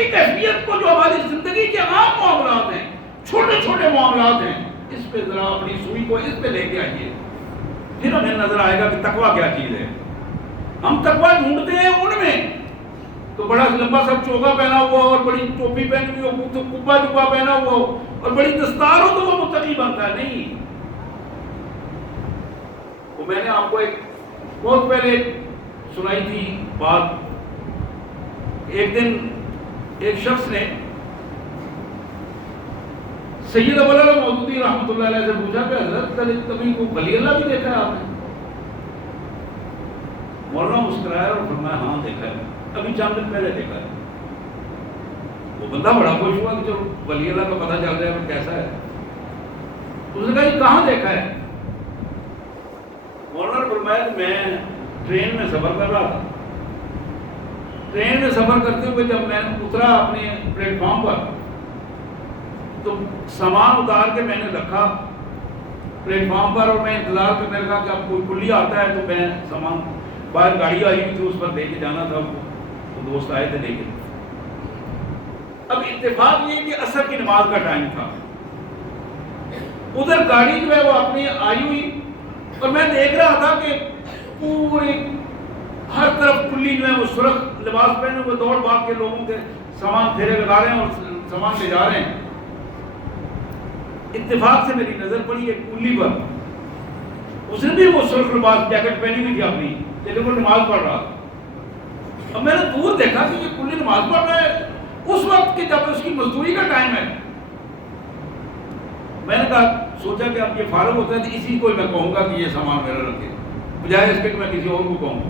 کی کیفیت کو جو ہماری زندگی کے عام معاملات ہیں، چھوٹے چھوٹے معاملات ہیں، اس پہ ذرا اپنی سوئی کو اس پہ لے کے آئیے، پھر ہمیں نظر آئے گا کہ تقویٰ کیا چیز ہے۔ ہم تقویٰ ڈھونڈتے ہیں ان میں تو بڑا لمبا سا چوگا پہنا ہوا اور بڑی ٹوپی پہنی ہوئی ہو، تو کبا جبا پہنا ہوا ہو اور بڑی دستار ہو تو وہ متقی بنتا ہے، نہیں۔ وہ میں نے آپ کو ایک بہت پہلے سنائی تھی بات۔ ایک دن ایک شخص نے سید ابو العلا مودودی رحمۃ اللہ علیہ سے پوچھا کہ حضرت کبھی کو ولی اللہ بھی دیکھا ہے آپ نے؟ مولانا مسکرایا اور فرمایا ہاں دیکھا ہے، ابھی چند دن پہلے دیکھا ہے۔ وہ بندہ بڑا خوش ہوا کہ چلو ولی اللہ کا پتہ چل رہا ہے کیسا ہے۔ اس نے کہا یہ کہاں دیکھا ہے؟ مولانا نے فرمایا کہ میں ٹرین میں سفر کر رہا تھا، ٹرین میں سفر کرتے ہوئے جب میں اترا اپنے پلیٹ فارم پر تو سامان اتار کے میں نے رکھا پلیٹ فارم پر، اور میں انتظار کرنے لگا کہ اب کوئی کلی آتا ہے تو میں سامان، باہر گاڑی آئی ہوئی تھی اس پر لے کے جانا تھا، وہ دوست آئے تھے لے کے۔ اب اتفاق یہ کہ عصر کی نماز کا ٹائم تھا، ادھر گاڑی جو ہے وہ اپنی آئی ہوئی اور میں دیکھ رہا تھا کہ پوری ہر طرف کلی جو ہے وہ سرخ لباس پہنے ہوئے دوڑ بھاگ کے لوگوں کے سامان پھیرے لگا رہے ہیں اور سامان لے جا رہے ہیں۔ اتفاق سے میری نظر پڑی ایک کلی پر، اس نے بھی وہ سرخ لباس جیکٹ پہنی ہوئی تھی اپنی، لیکن وہ نماز پڑھ رہا تھا۔ اب میں نے دور دیکھا کہ یہ کلی نماز پڑھ رہا ہے اس وقت کہ جب اس کی مزدوری کا ٹائم ہے۔ میں نے کہا سوچا کہ اب یہ فارغ ہوتا ہے تو اسی کو میں کہوں گا کہ یہ سامان میرا رکھے، بجائے اس کے کہ میں کسی اور کو کہوں۔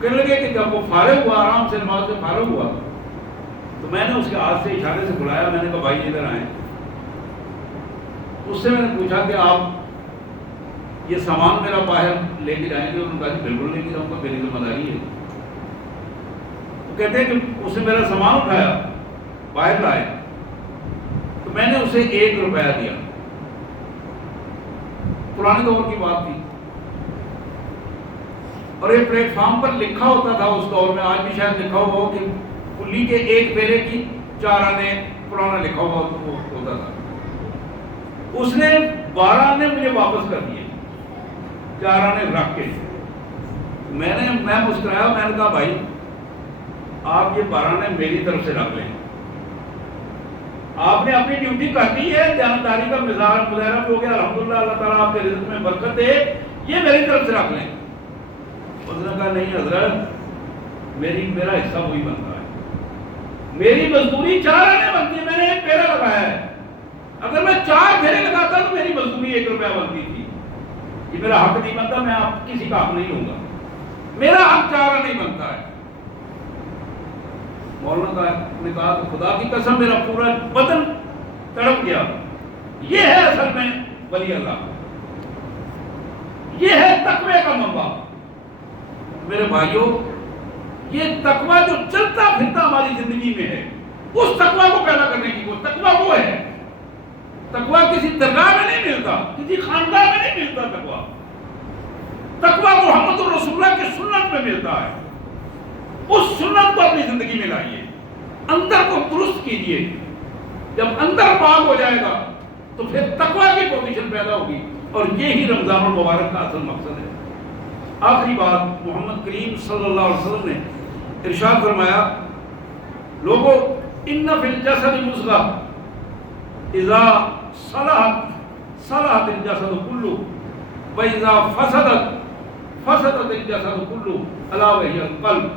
کہنے لگے کہ جب وہ فارغ ہوا، آرام سے نماز سے فارغ ہوا، تو میں نے اس کے ہاتھ سے اشارے سے بلایا، میں نے کہا بھائی ادھر آئیں۔ اس سے میں نے پوچھا کہ آپ یہ سامان میرا باہر لے کے جائیں گے؟ انہوں نے کہا بالکل لے کے جاؤں گا، میری ذمہ داری ہے۔ وہ کہتے ہیں کہ اس نے میرا سامان اٹھایا باہر لائے تو میں نے اسے 1 روپیہ دیا۔ پرانے دور کی بات تھی اور یہ پلیٹ فارم پر لکھا ہوتا تھا اس دور میں، آج بھی شاید لکھا ہوا ہو کہ کلی کے 1 پیرے کی 4 آنے، پرانا لکھا ہوا ہوتا تھا۔ اس نے 12 آنے مجھے واپس کر دیے، 4 آنے رکھ کے۔ میں مسکرایا، میں نے کہا بھائی آپ یہ 12 آنے میری طرف سے رکھ لیں، آپ نے اپنی ڈیوٹی کر دی ہے، دیانتداری کا مظاہرہ ہو گیا، الحمدللہ، اللہ تعالیٰ آپ کے رزق میں برکت دے، یہ میری طرف سے رکھ لیں۔ اس نے کہا نہیں حضرت میرا حصہ وہی بنتا ہے، میری مزدوری 4 آنے بنتی ہے، میں نے 1 پیرا لگایا ہے، اگر میں 4 پھیرے لگاتا تو میری مزدوری 1 روپیہ بنتی تھی، یہ میرا حق نہیں بنتا، میں آپ کسی کا حق نہیں لوں گا، میرا حق 4 آنے نہیں بنتا ہے۔ مولانا نے کہا کہ خدا کی قسم میرا پورا بدن تڑپ گیا، یہ ہے اصل میں ولی اللہ، یہ ہے تقوی کا منبع۔ میرے بھائیوں، یہ تقوی جو چلتا پھرتا ہماری زندگی میں ہے، اس تقوی کو پیدا کرنے کی کوشش، تقوی وہ ہے، تقوی کسی درگاہ میں نہیں ملتا، کسی خاندان میں نہیں ملتا، تقوی محمد رسول اللہ کی سنت میں ملتا ہے۔ اس سنت کو اپنی زندگی میں لائیے، اندر کو درست کیجیے، جب اندر پاک ہو جائے گا تو پھر تقوی کی پوزیشن پیدا ہوگی، اور یہی رمضان المبارک کا اصل مقصد ہے۔ آخری بات، محمد کریم صلی اللہ علیہ وسلم نے ارشاد فرمایا، لوگو ان فی الجسد مضغہ اذا صلحت صلحت الجسد کلہ واذا فسدت فسدت الجسد کلہ الا وہی القلب۔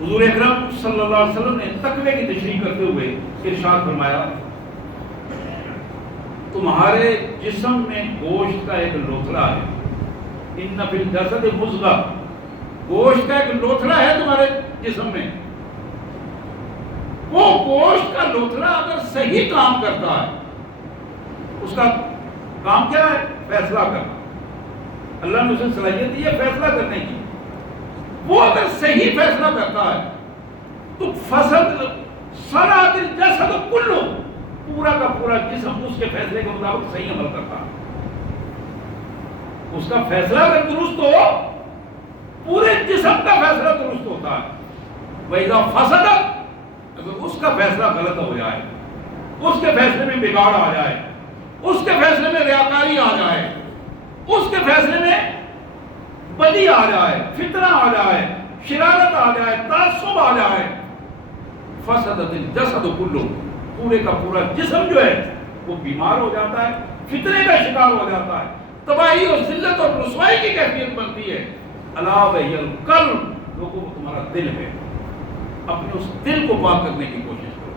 حضور اکرم صلی اللہ علیہ وسلم نے تقوی کی تشریح کرتے ہوئے ارشاد فرمایا، تمہارے جسم میں گوشت کا ایک لوتھڑا ہے، ان فی الجسد مضغہ، گوشت کا ایک لوتھڑا ہے تمہارے جسم میں، وہ گوشت کا لوتھڑا اگر صحیح کام کرتا ہے، اس کا کام کیا ہے؟ فیصلہ کرنا۔ اللہ نے اسے صلاحیت دی ہے فیصلہ کرنے کی، وہ اگر صحیح فیصلہ کرتا ہے تو فسد صلحت الجسد کلہ، پورا کا پورا جسم اس کے فیصلے کے مطابق صحیح عمل کرتا ہے۔ اس کا فیصلہ اگر درست ہو، پورے جسم کا فیصلہ درست ہوتا وَإِذَا فَسَدَتْ، اگر اس کا فیصلہ غلط ہو جائے، اس کے فیصلے میں بگاڑ آ جائے، اس کے فیصلے میں ریاکاری آ جائے، اس کے فیصلے میں بدی آ جائے، فتنہ آ جائے، شرارت آ جائے، تعصب آ جائے، فسدت الجسد کلہ، پورے کا پورا جسم جو ہے وہ بیمار ہو جاتا ہے، فتنے کا شکار ہو جاتا ہے، تباہی اور ذلت اور رسوائی کی کیفیت بنتی ہے۔ الا وہی القلب، لوگوں کو تمہارا دل ہے، اپنے اس دل کو پاک کرنے کی کوشش کرو۔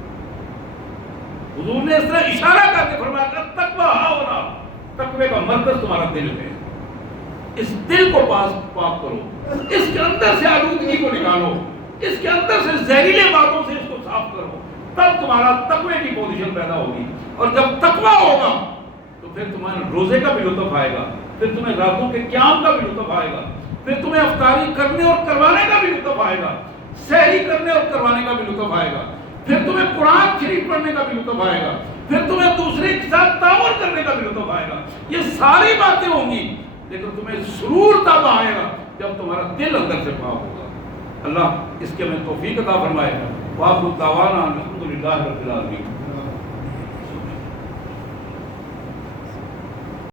حضور نے اس طرح اشارہ کر کے فرمایا کہ تقوی ہاؤنا، تقوی کا مرکز تمہارا دل ہے، اس دل کو پاک کرو، اس کے اندر سے آلودگی کو نکالو، اس کے اندر سے زہریلے باتوں سے اس کو صاف کرو، تب تمہارا تقوی کی پوزیشن پیدا ہوگی۔ اور جب تقوی ہوگا تو پھر تمہارے روزے کا بھی لطف آئے گا، پھر تمہیں راتوں کے قیام کا بھی لطف آئے گا، پھر تمہیں افطاری کرنے اور کروانے کا بھی لطف آئے گا، سحری کرنے اور کروانے کا بھی لطف آئے گا، پھر تمہیں قرآن شریف پڑھنے کا بھی لطف آئے گا، پھر تمہیں دوسرے کے ساتھ تعاون کرنے کا بھی لطف آئے گا۔ یہ ساری باتیں ہوں گی، لیکن تمہیں سرور تب آئے گا جب تمہارا دل اندر سے پاک ہوگا۔ اللہ اس کے میں توفیق عطا فرمائے۔ وآخر دعوانا الحمدللہ رب العالمین۔